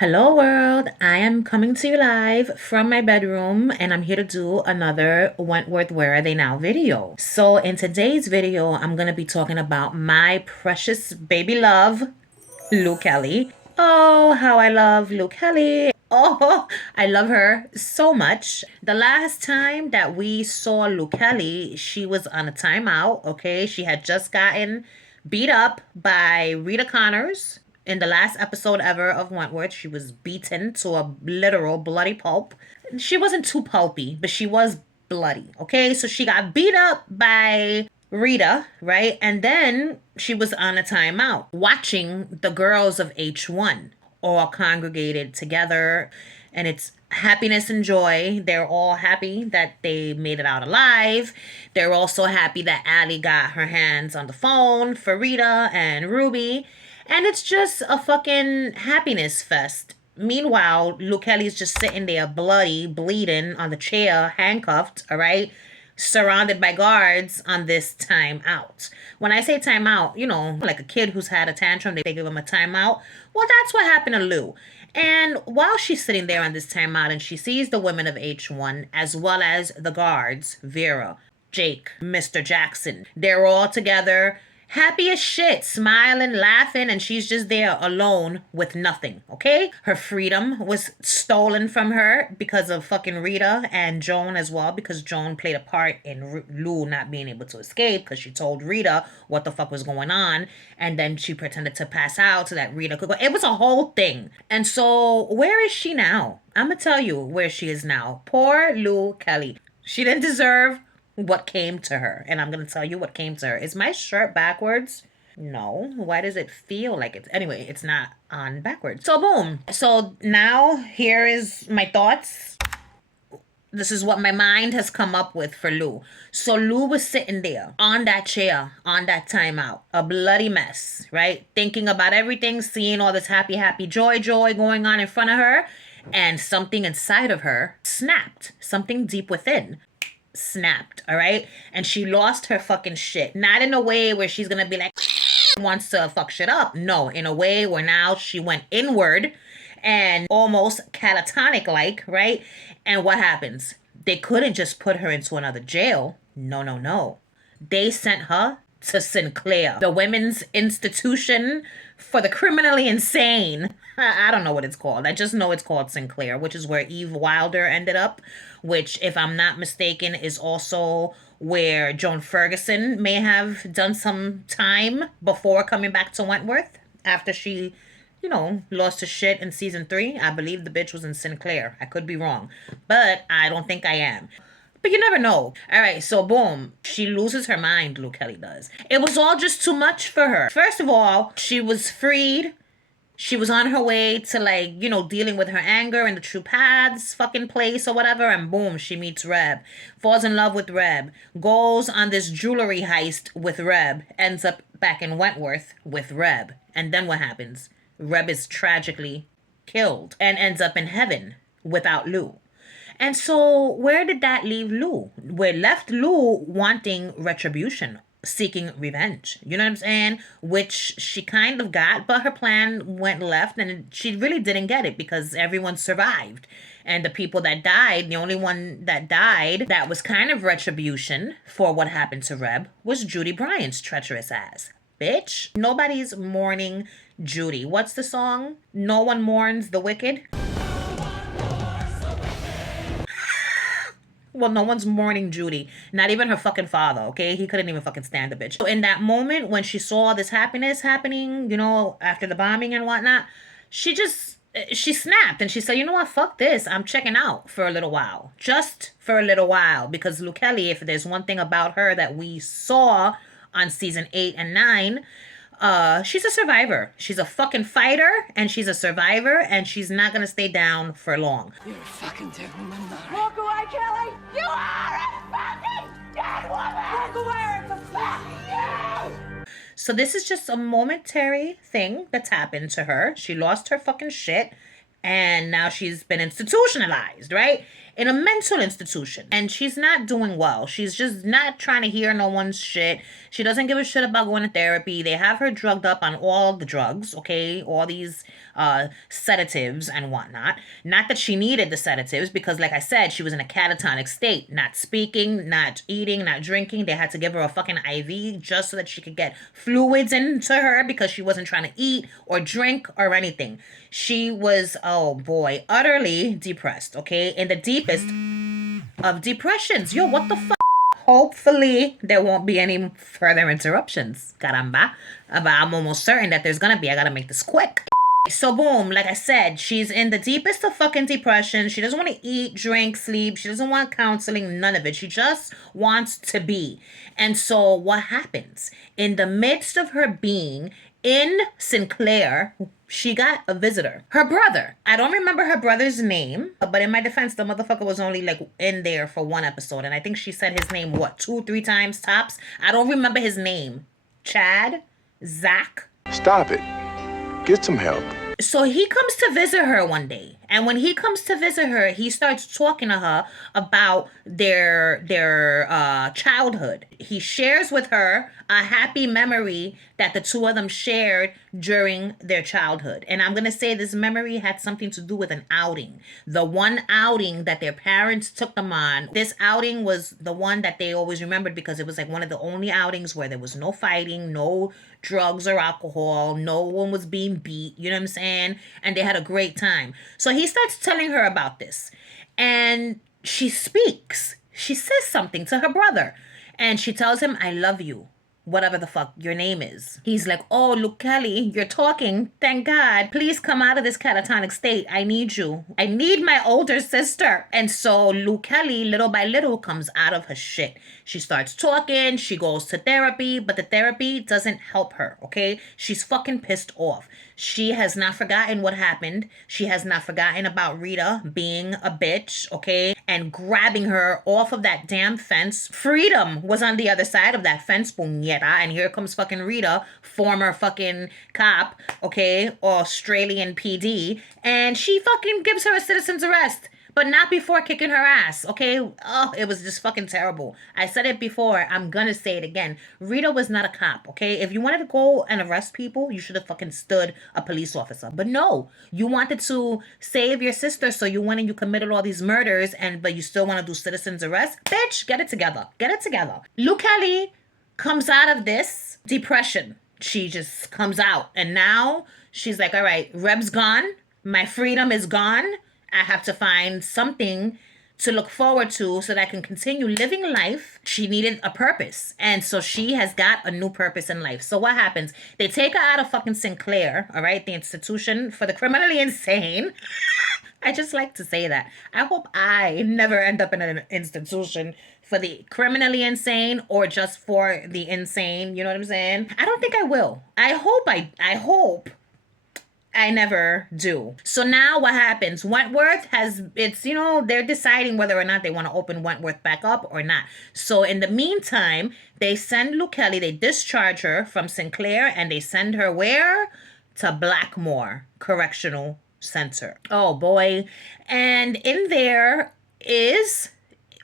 Hello, world. I am coming to you live from my bedroom, and I'm here to do another Wentworth Where Are They Now video. So, in today's video, I'm going to be talking about my precious baby love, Lou Kelly. Oh, how I love Lou Kelly. Oh, I love her so much. The last time that we saw Lou Kelly, she was on a timeout, okay? She had just gotten beat up by Rita Connors. In the last episode ever of Wentworth, she was beaten to a literal bloody pulp. She wasn't too pulpy, but she was bloody, okay? So she got beat up by Rita, right? And then she was on a timeout watching the girls of H1 all congregated together, and it's happiness and joy. They're all happy that they made it out alive. They're also happy that Allie got her hands on the phone for Rita and Ruby. And it's just a fucking happiness fest. Meanwhile, Luke Kelly's just sitting there bloody, bleeding on the chair, handcuffed, all right? Surrounded by guards on this time out. When I say time out, like a kid who's had a tantrum, they give him a timeout. Well, that's what happened to Lou. And while she's sitting there on this timeout and she sees the women of H1 as well as the guards, Vera, Jake, Mr. Jackson, they're all together, happy as shit, smiling, laughing, and she's just there alone with nothing, okay? Her freedom was stolen from her because of fucking Rita and Joan as well, because Joan played a part in Lou not being able to escape because she told Rita what the fuck was going on, and then she pretended to pass out so that Rita could go. It was a whole thing. And so, where is she now? I'm gonna tell you where she is now. Poor Lou Kelly. She didn't deserve what came to her, and I'm gonna tell you what came to her. Is my shirt backwards? No. Why does it feel like it's anyway? It's not on backwards. So boom. So now here is my thoughts. This is what my mind has come up with for Lou. So Lou was sitting there on that chair, on that timeout, a bloody mess, right? Thinking about everything, seeing all this happy, happy, joy going on in front of her, and something inside of her snapped. Something deep within snapped, all right? And she lost her fucking shit. Not in a way where she's gonna be like, wants to fuck shit up. No, in a way where now she went inward and almost catatonic like, right? And what happens? They couldn't just put her into another jail. No, no, no. They sent her to Sinclair, the women's institution for the criminally insane. I don't know what it's called. I just know it's called Sinclair, which is where Eve Wilder ended up, which, if I'm not mistaken, is also where Joan Ferguson may have done some time before coming back to Wentworth after she, lost her shit in season 3. I believe the bitch was in Sinclair. I could be wrong, but I don't think I am. But you never know. All right, so boom. She loses her mind, Lou Kelly does. It was all just too much for her. First of all, she was freed. She was on her way to dealing with her anger in the True Paths fucking place or whatever. And boom, she meets Reb. Falls in love with Reb. Goes on this jewelry heist with Reb. Ends up back in Wentworth with Reb. And then what happens? Reb is tragically killed and ends up in heaven without Lou. And so where did that leave Lou? We left Lou wanting retribution, seeking revenge. You know what I'm saying? Which she kind of got, but her plan went left and she really didn't get it because everyone survived. And the people that died, the only one that died that was kind of retribution for what happened to Reb was Judy Bryant's treacherous ass. Bitch, nobody's mourning Judy. What's the song? No one mourns the wicked. Well, no one's mourning Judy. Not even her fucking father, okay? He couldn't even fucking stand the bitch. So in that moment, when she saw this happiness happening, after the bombing and whatnot, she snapped and she said, you know what, fuck this. I'm checking out for a little while. Just for a little while. Because Lou Kelly, if there's one thing about her that we saw on season 8 and 9, she's a survivor. She's a fucking fighter, and she's a survivor, and she's not gonna stay down for long. You're a fucking dead woman, Mary. Walk away, Kelly! You are a fucking dead woman! Walk away, or fuck you! So this is just a momentary thing that's happened to her. She lost her fucking shit, and now she's been institutionalized, right? in a mental institution. And she's not doing well. She's just not trying to hear no one's shit. She doesn't give a shit about going to therapy. They have her drugged up on all the drugs, okay? All these sedatives and whatnot. Not that she needed the sedatives because, like I said, she was in a catatonic state. Not speaking, not eating, not drinking. They had to give her a fucking IV just so that she could get fluids into her because she wasn't trying to eat or drink or anything. She was, oh boy, utterly depressed, okay? In the deepest of depressions. Yo, what the fuck? Hopefully, there won't be any further interruptions. Caramba. But I'm almost certain that there's gonna be. I gotta make this quick. So boom, like I said, she's in the deepest of fucking depression. She doesn't want to eat, drink, sleep. She doesn't want counseling, none of it. She just wants to be. And so what happens? In the midst of her being in Sinclair, she got a visitor. Her brother. I don't remember her brother's name, but in my defense, the motherfucker was only like in there for one episode. And I think she said his name, what, 2-3 times tops? I don't remember his name. Chad? Zach? Stop it. Get some help. So he comes to visit her one day. And when he comes to visit her, he starts talking to her about their childhood. He shares with her a happy memory that the two of them shared during their childhood. And I'm going to say this memory had something to do with an outing. The one outing that their parents took them on. This outing was the one that they always remembered because it was like one of the only outings where there was no fighting, no drugs or alcohol, no one was being beat, you know what I'm saying? And they had a great time. So he starts telling her about this. And she speaks. She says something to her brother. And she tells him, I love you. Whatever the fuck your name is. He's like, oh, Luke Kelly, you're talking. Thank God. Please come out of this catatonic state. I need you. I need my older sister. And so Luke Kelly, little by little, comes out of her shit. She starts talking. She goes to therapy, but the therapy doesn't help her, okay? She's fucking pissed off. She has not forgotten what happened. She has not forgotten about Rita being a bitch, okay? And grabbing her off of that damn fence. Freedom was on the other side of that fence, puñeta. And here comes fucking Rita, former fucking cop, okay? Australian PD. And she fucking gives her a citizen's arrest. But not before kicking her ass, okay? Oh, it was just fucking terrible. I said it before. I'm gonna say it again. Rita was not a cop, okay? If you wanted to go and arrest people, you should have fucking stood a police officer. But no, you wanted to save your sister, so you went and you committed all these murders, but you still want to do citizen's arrest? Bitch, get it together. Get it together. Luke Kelly comes out of this depression. She just comes out. And now she's like, all right, Reb's gone. My freedom is gone. I have to find something to look forward to so that I can continue living life. She needed a purpose. And so she has got a new purpose in life. So what happens? They take her out of fucking Sinclair, all right? The institution for the criminally insane. I just like to say that. I hope I never end up in an institution for the criminally insane or just for the insane. You know what I'm saying? I don't think I will. I hope I never do. So now what happens? Wentworth they're deciding whether or not they want to open Wentworth back up or not. So in the meantime, they send Luke Kelly, they discharge her from Sinclair and they send her where? To Blackmore Correctional Center. Oh boy. And in there is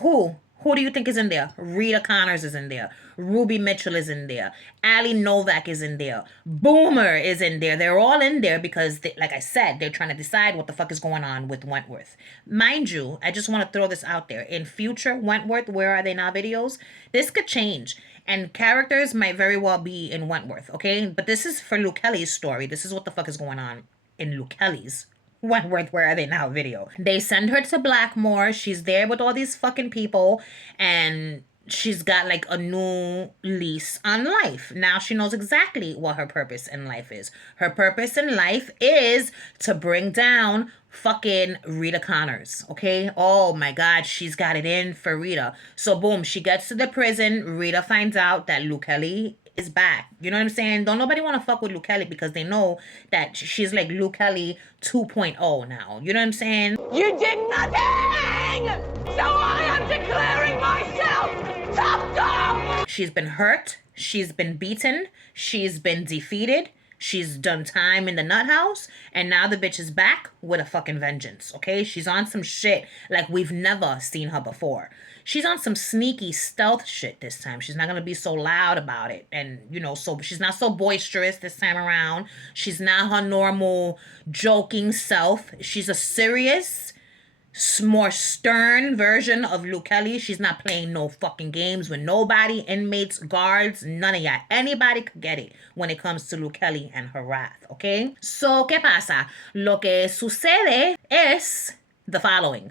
who? Who do you think is in there? Rita Connors is in there. Ruby Mitchell is in there. Ali Novak is in there. Boomer is in there. They're all in there because, like I said, they're trying to decide what the fuck is going on with Wentworth. Mind you, I just want to throw this out there. In future Wentworth, Where Are They Now videos, this could change. And characters might very well be in Wentworth, okay? But this is for Luke Kelly's story. This is what the fuck is going on in Luke Kelly's Wentworth, Where Are They Now video. They send her to Blackmore. She's there with all these fucking people. And she's got like a new lease on life. Now she knows exactly what her purpose in life is. Her purpose in life is to bring down fucking Rita Connors, okay? Oh my God, she's got it in for Rita. So boom, she gets to the prison. Rita finds out that Luke Kelly is back. You know what I'm saying? Don't nobody want to fuck with Luke Kelly because they know that she's like Luke Kelly 2.0 now. You know what I'm saying? You did nothing! So I am declaring myself top dog! She's been hurt. She's been beaten. She's been defeated. She's done time in the nut house, and now the bitch is back with a fucking vengeance, okay? She's on some shit like we've never seen her before. She's on some sneaky stealth shit this time. She's not gonna be so loud about it. And, so she's not so boisterous this time around. She's not her normal joking self. She's a serious, more stern version of Luke Kelly. She's not playing no fucking games with nobody, inmates, guards, none of y'all. Anybody could get it when it comes to Luke Kelly and her wrath, okay? So, ¿qué pasa? Lo que sucede es the following.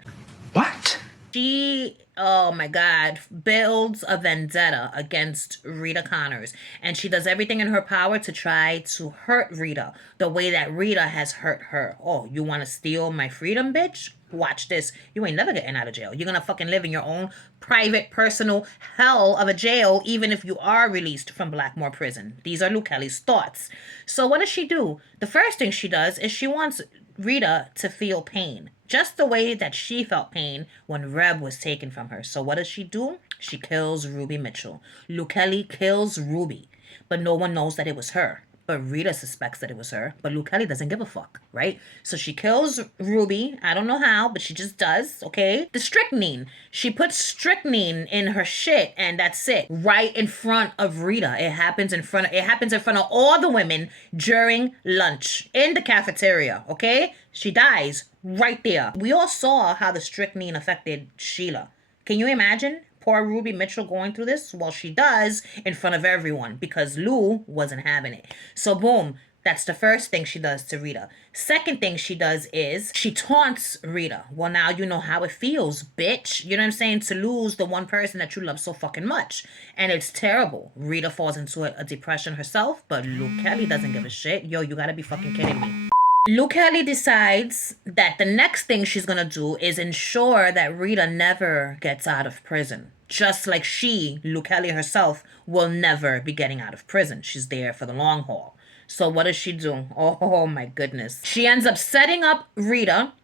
What? She, oh my God, builds a vendetta against Rita Connors. And she does everything in her power to try to hurt Rita the way that Rita has hurt her. Oh, you want to steal my freedom, bitch? Watch this. You ain't never getting out of jail. You're going to fucking live in your own private, personal hell of a jail, even if you are released from Blackmore Prison. These are Luke Kelly's thoughts. So what does she do? The first thing she does is she wants Rita to feel pain, just the way that she felt pain when Reb was taken from her. So what does she do? She kills Ruby Mitchell. Luke Kelly kills Ruby, but no one knows that it was her. But Rita suspects that it was her, but Luke Kelly doesn't give a fuck, right? So she kills Ruby. I don't know how, but she just does, okay? The strychnine. She puts strychnine in her shit, and that's it. Right in front of Rita. It happens in front of all the women during lunch in the cafeteria, okay? She dies right there. We all saw how the strychnine affected Sheila. Can you imagine? Poor Ruby Mitchell going through this? Well, she does in front of everyone because Lou wasn't having it. So boom, that's the first thing she does to Rita. Second thing she does is she taunts Rita. Well, now you know how it feels, bitch. You know what I'm saying? To lose the one person that you love so fucking much. And it's terrible. Rita falls into a depression herself, but Luke Kelly doesn't give a shit. Yo, you gotta be fucking kidding me. Luke Kelly decides that the next thing she's gonna do is ensure that Rita never gets out of prison. Just like Luke Kelly herself, will never be getting out of prison. She's there for the long haul. So what does she do? Oh my goodness. She ends up setting up Rita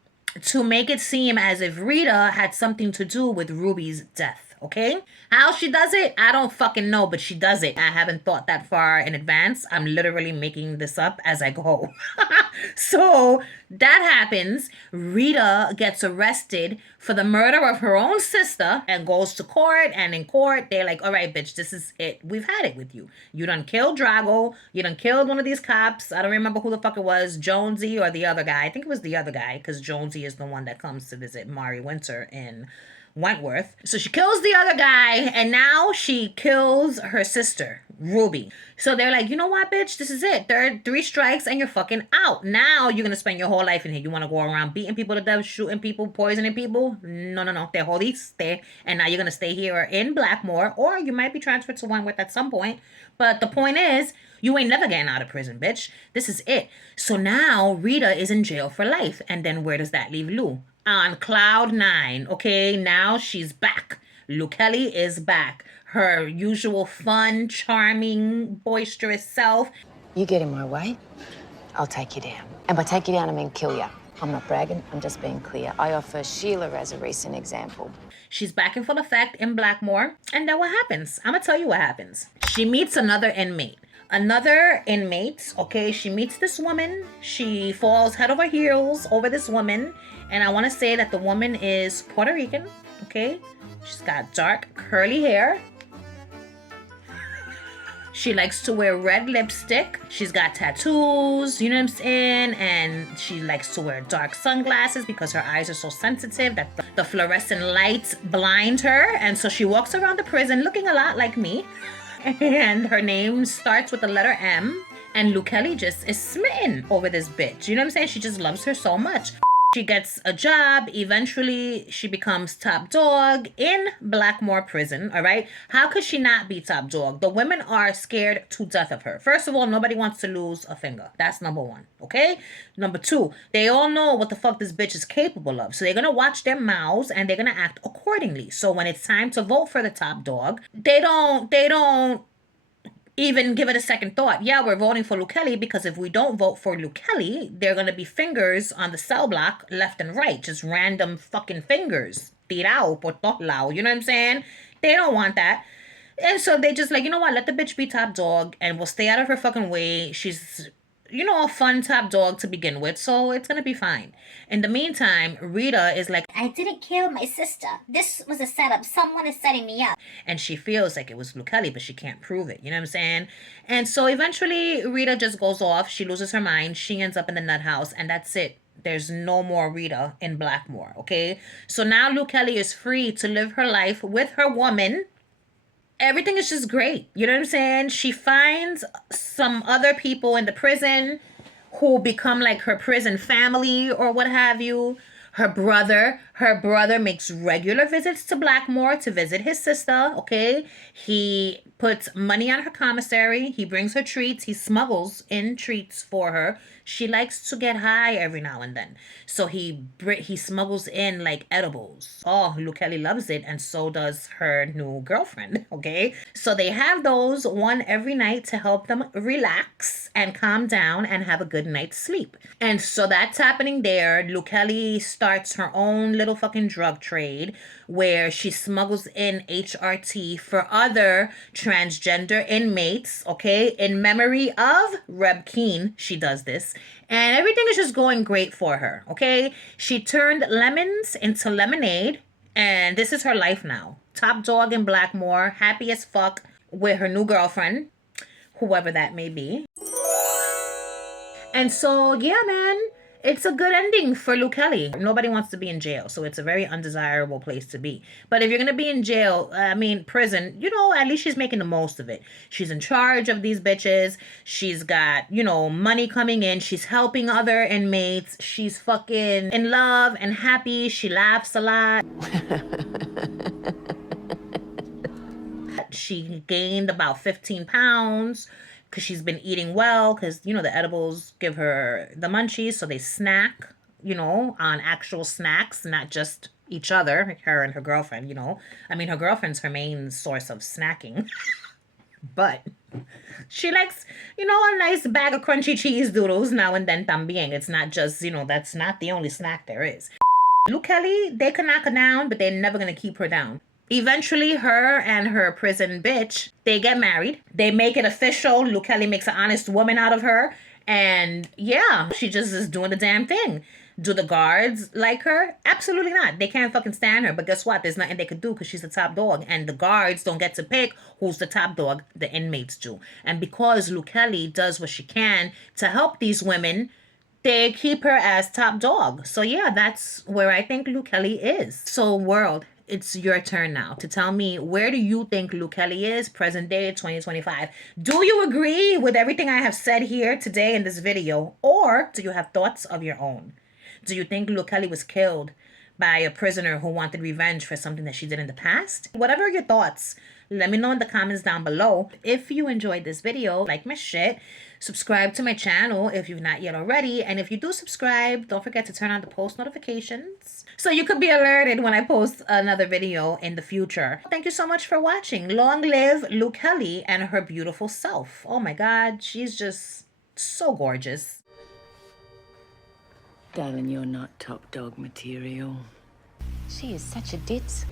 to make it seem as if Rita had something to do with Ruby's death. Okay? How she does it, I don't fucking know, but she does it. I haven't thought that far in advance. I'm literally making this up as I go. So that happens. Rita gets arrested for the murder of her own sister and goes to court. And in court, they're like, all right, bitch, this is it. We've had it with you. You done killed Drago. You done killed one of these cops. I don't remember who the fuck it was, Jonesy or the other guy. I think it was the other guy because Jonesy is the one that comes to visit Mari Winter in Wentworth. So she kills the other guy, and now she kills her sister, Ruby. So they're like, you know what, bitch? This is it. There are 3 strikes and you're fucking out. Now you're going to spend your whole life in here. You want to go around beating people to death, shooting people, poisoning people? No. Te jodiste. And now you're going to stay here in Blackmore, or you might be transferred to Wentworth at some point. But the point is, you ain't never getting out of prison, bitch. This is it. So now Rita is in jail for life. And then where does that leave Lou? On cloud 9, okay? Now she's back. Luke Kelly is back. Her usual fun, charming, boisterous self. You get in my way, I'll take you down. And by take you down, I mean kill you. I'm not bragging, I'm just being clear. I offer Sheila as a recent example. She's back in full effect in Blackmore. And then what happens? I'm gonna tell you what happens. She meets another inmate. Okay? She meets this woman. She falls head over heels over this woman. And I want to say that the woman is Puerto Rican, okay? She's got dark, curly hair. She likes to wear red lipstick. She's got tattoos, you know what I'm saying? And she likes to wear dark sunglasses because her eyes are so sensitive that the fluorescent lights blind her. And so she walks around the prison looking a lot like me. And her name starts with the letter M. And Luke Kelly just is smitten over this bitch. You know what I'm saying? She just loves her so much. She gets a job. Eventually, she becomes top dog in Blackmore Prison, all right? How could she not be top dog? The women are scared to death of her. First of all, nobody wants to lose a finger. That's number 1, okay? Number 2, they all know what the fuck this bitch is capable of. So they're going to watch their mouths and they're going to act accordingly. So when it's time to vote for the top dog, they don't even give it a second thought. Yeah, we're voting for Luke Kelly because if we don't vote for Luke Kelly, there are going to be fingers on the cell block left and right. Just random fucking fingers. Tirao por todos lados. You know what I'm saying? They don't want that. And so they just like, you know what? Let the bitch be top dog and we'll stay out of her fucking way. She's a fun top dog to begin with, so it's gonna be fine. In the meantime, Rita is like, I didn't kill my sister. This was a setup. Someone is setting me up. and she feels like it was Luke Kelly, but she can't prove it. You know what I'm saying? And so eventually, Rita just goes off. She loses her mind. She ends up in the nut house, and that's it. There's no more Rita in Blackmore, okay? So now Luke Kelly is free to live her life with her woman. Everything is just great. You know what I'm saying? She finds some other people in the prison who become like her prison family or what have you. Her brother makes regular visits to Blackmore to visit his sister, okay? He puts money on her commissary. He brings her treats. He smuggles in treats for her. She likes to get high every now and then. So he smuggles in like edibles. Oh, Luke Kelly loves it, and so does her new girlfriend, okay? So they have those one every night to help them relax and calm down and have a good night's sleep. And so that's happening there. Luke Kelly starts her own little fucking drug trade where she smuggles in HRT for other transgender inmates, okay? In memory of Reb Keen, she does this. And everything is just going great for her, okay? She turned lemons into lemonade, and this is her life now. Top dog in Blackmore, happy as fuck with her new girlfriend, whoever that may be. And so, yeah, man, it's a good ending for Luke Kelly. Nobody wants to be in jail, so it's a very undesirable place to be. But if you're going to be in jail, prison, at least she's making the most of it. She's in charge of these bitches. She's got, money coming in. She's helping other inmates. She's fucking in love and happy. She laughs a lot. She gained about 15 pounds because she's been eating well because, the edibles give her the munchies. So they snack, on actual snacks, not just each other, her and her girlfriend, her girlfriend's her main source of snacking. But she likes, a nice bag of crunchy cheese doodles now and then también. It's not just, that's not the only snack there is. Luke Kelly, they can knock her down, but they're never going to keep her down. Eventually, her and her prison bitch, they get married. They make it official. Luke Kelly makes an honest woman out of her. And yeah, she just is doing the damn thing. Do the guards like her? Absolutely not. They can't fucking stand her. But guess what? There's nothing they could do because she's the top dog. And the guards don't get to pick who's the top dog. The inmates do. And because Luke Kelly does what she can to help these women, they keep her as top dog. So yeah, that's where I think Luke Kelly is. So world, it's your turn now to tell me, where do you think Luke Kelly is present day 2025? Do you agree with everything I have said here today in this video? Or do you have thoughts of your own? Do you think Luke Kelly was killed by a prisoner who wanted revenge for something that she did in the past? Whatever are your thoughts, let me know in the comments down below. If you enjoyed this video, like my shit, subscribe to my channel if you've not yet already. And if you do subscribe, don't forget to turn on the post notifications so you could be alerted when I post another video in the future. Thank you so much for watching. Long live Luke Kelly and her beautiful self. Oh my God, she's just so gorgeous. Darling, you're not top dog material. She is such a ditz.